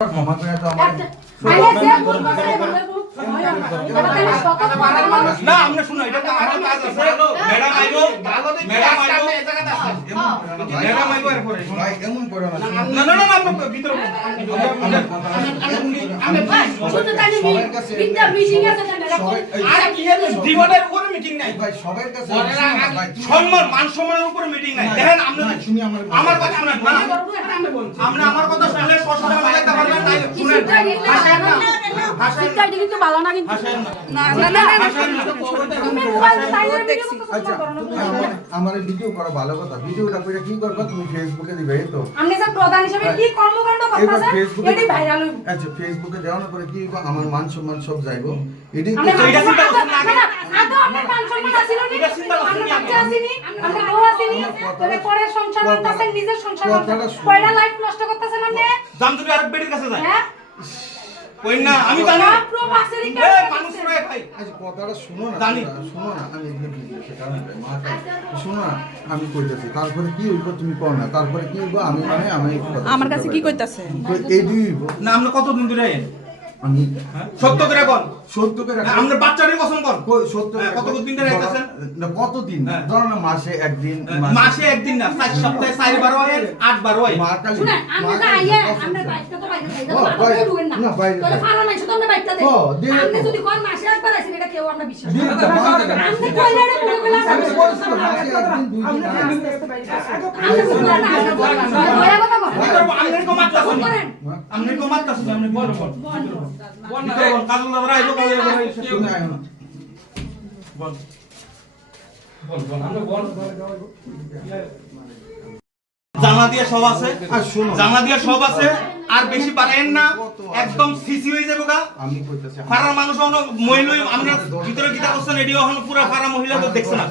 ক্ষমা করে দাও আমাকে। না আমরা শুনো এটা তো আমার কাজ আছে। ম্যাডাম আইবো ম্যাডাম আইবো। ম্যাডাম আইবো এরপরে। ভাই, এমন করো না। না না না না, আমরা ভিতরে সবার কাছে সবাই- এই, আর কি এর ডিমান্ডের উপরে মিটিং নাই। ভাই, সবার কাছে সম্মান মান সম্মানের উপরে মিটিং নাই। দেখেন আমরা আমার আমার কথা না। আমরা আমার কথা শুনলে পারবেন তাই শুনেন না না না না আচ্ছা আমার আমার ভিডিও করো ভালো কথা ভিডিওটা করে কি করবা তুমি ফেসবুকে দিবে এই তো আপনি যে প্রধান হিসেবে কি কর্মকাণ্ড করতেছেন ফেসবুকে এটি ভাইরাল হইব আচ্ছা ফেসবুকে দেওয়ার পরে কি হইবো? আমার মান সম্মান সব যাইবো এটাই তো এটা চিন্তা করছেন না? না, না, আপনার মান সম্মান আছিল নি? এটা কি? বাচ্চা আসেনি? আপনার বউ আসেনি? তাহলে পরে সংসার কথাটা- নিজের সংসার কথাটা কয়টা লাইফ নষ্ট করতেছেন আপনি? জাম যদি আরেক বেটির কাছে যায় হ্যাঁ? কই না আমি জানি মানুষ। ভাই আচ্ছা কথাটা শুনো না জানি। শুনো না আমি এগুলো বুঝতেছি কারণ কি, শুনো না আমি কইতেছি তারপরে কি হইব তুমি না তারপরে কি হইব আমি মানে আমি আমার কাছে কি। কইতাছে এই দুই না আমরা কতদিন ধরে আইন? আমি হ্যাঁ? সত্য করে কোন সত্য করে আমরা বাচ্চাদের কসম কোন সত্য হ্যাঁ, কত দিন ধরে আইতাছেন? না কতদিন হ্যাঁ। ধরো মাসে একদিন মাসে একদিন না চার সপ্তাহে চার হয় আট হয় মা কালী শুনেন, তো আইয়ে, করে। বাইকটা তো তো বাইরে- ঢুকেন না। না, বাইরে- তাহলে নাই, শুধু আমরা বাইকটা দেই। আপনি যদি কোন মাসে একবার আইছেন, এটা কেউ আমরা বিশ্বাস করি না। মানতে কইলে এটা বলে বল বল আমরা বল জানলা দিয়ে সব আছে। আর শোনো। দিয়ে সব আছে। আর বেশি পারেন না। একদম সিসি হয়ে যাবে গা। আমি কইতেছি ফারার মানুষ হলো মহিলা আমরা ভিতরে কিতা করছেন এডিও এখন পুরো ফারা মহিলা তো দেখছ না।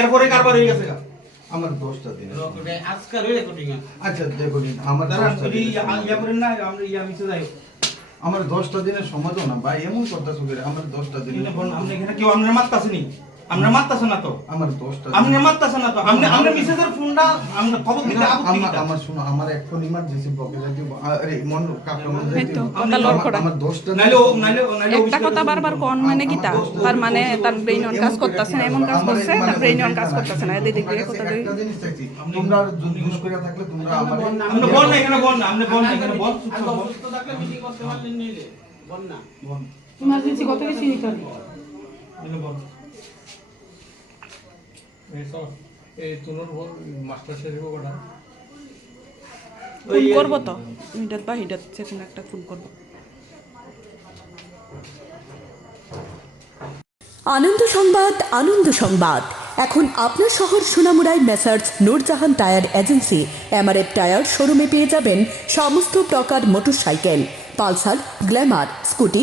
এরপরে কারবার হয়ে গেছে গা। আমার দশটা দিন আজকাল রেকর্ডিং আচ্ছা দেখুন আমার দিন ইয়া করেন না আমরা ইয়া মিশে যাই। আমার দশটা দিনের সময় দাও না ভাই এমন কথা সুখের আমার দশটা দিন আপনি এখানে কেউ আপনার মারতাছেনি আমরা মারতাছেন না তো? আমার দশটা আপনি মারতাছেন না তো? আপনি আমরা ফোনটা আমরা খবর দিতে না, আমার আমার শোনো আমার এখন ইমার্জেন্সি বকে যাইতে আরে মন কাকা মন যাইতে তো, হবে। কথা লড় করা। আমার দশটা নাইলে নাইলে নাইলে একটা কথা বারবার কোন মানে কি তা? তার মানে তার ব্রেইন অন কাজ করতেছে না এমন কাজ করছে তার ব্রেইন অন কাজ করতেছে না। এদের দিকে কথা দিই জিনিস তোমরা দুষ করে থাকলে তোমরা আমার আপনি বল না এখানে বল না আপনি বল না এখানে বল চুপচাপ বল বল ইমার্জেন্সি কত কিছু নিতে হবে? বল এই তুনোর মাস্টার শেষে কটা ফোন করব তো। হিডাত বা হিডাত যে কোনো একটা ফোন করব। আনন্দ সংবাদ আনন্দ সংবাদ। এখন আপনার শহর সোনামুড়ায় messrs Nurjahan tyre agency. MRF tyre শোরুমে পেয়ে যাবেন সমস্ত প্রকার মোটরসাইকেল। Pulsar Glamour scooty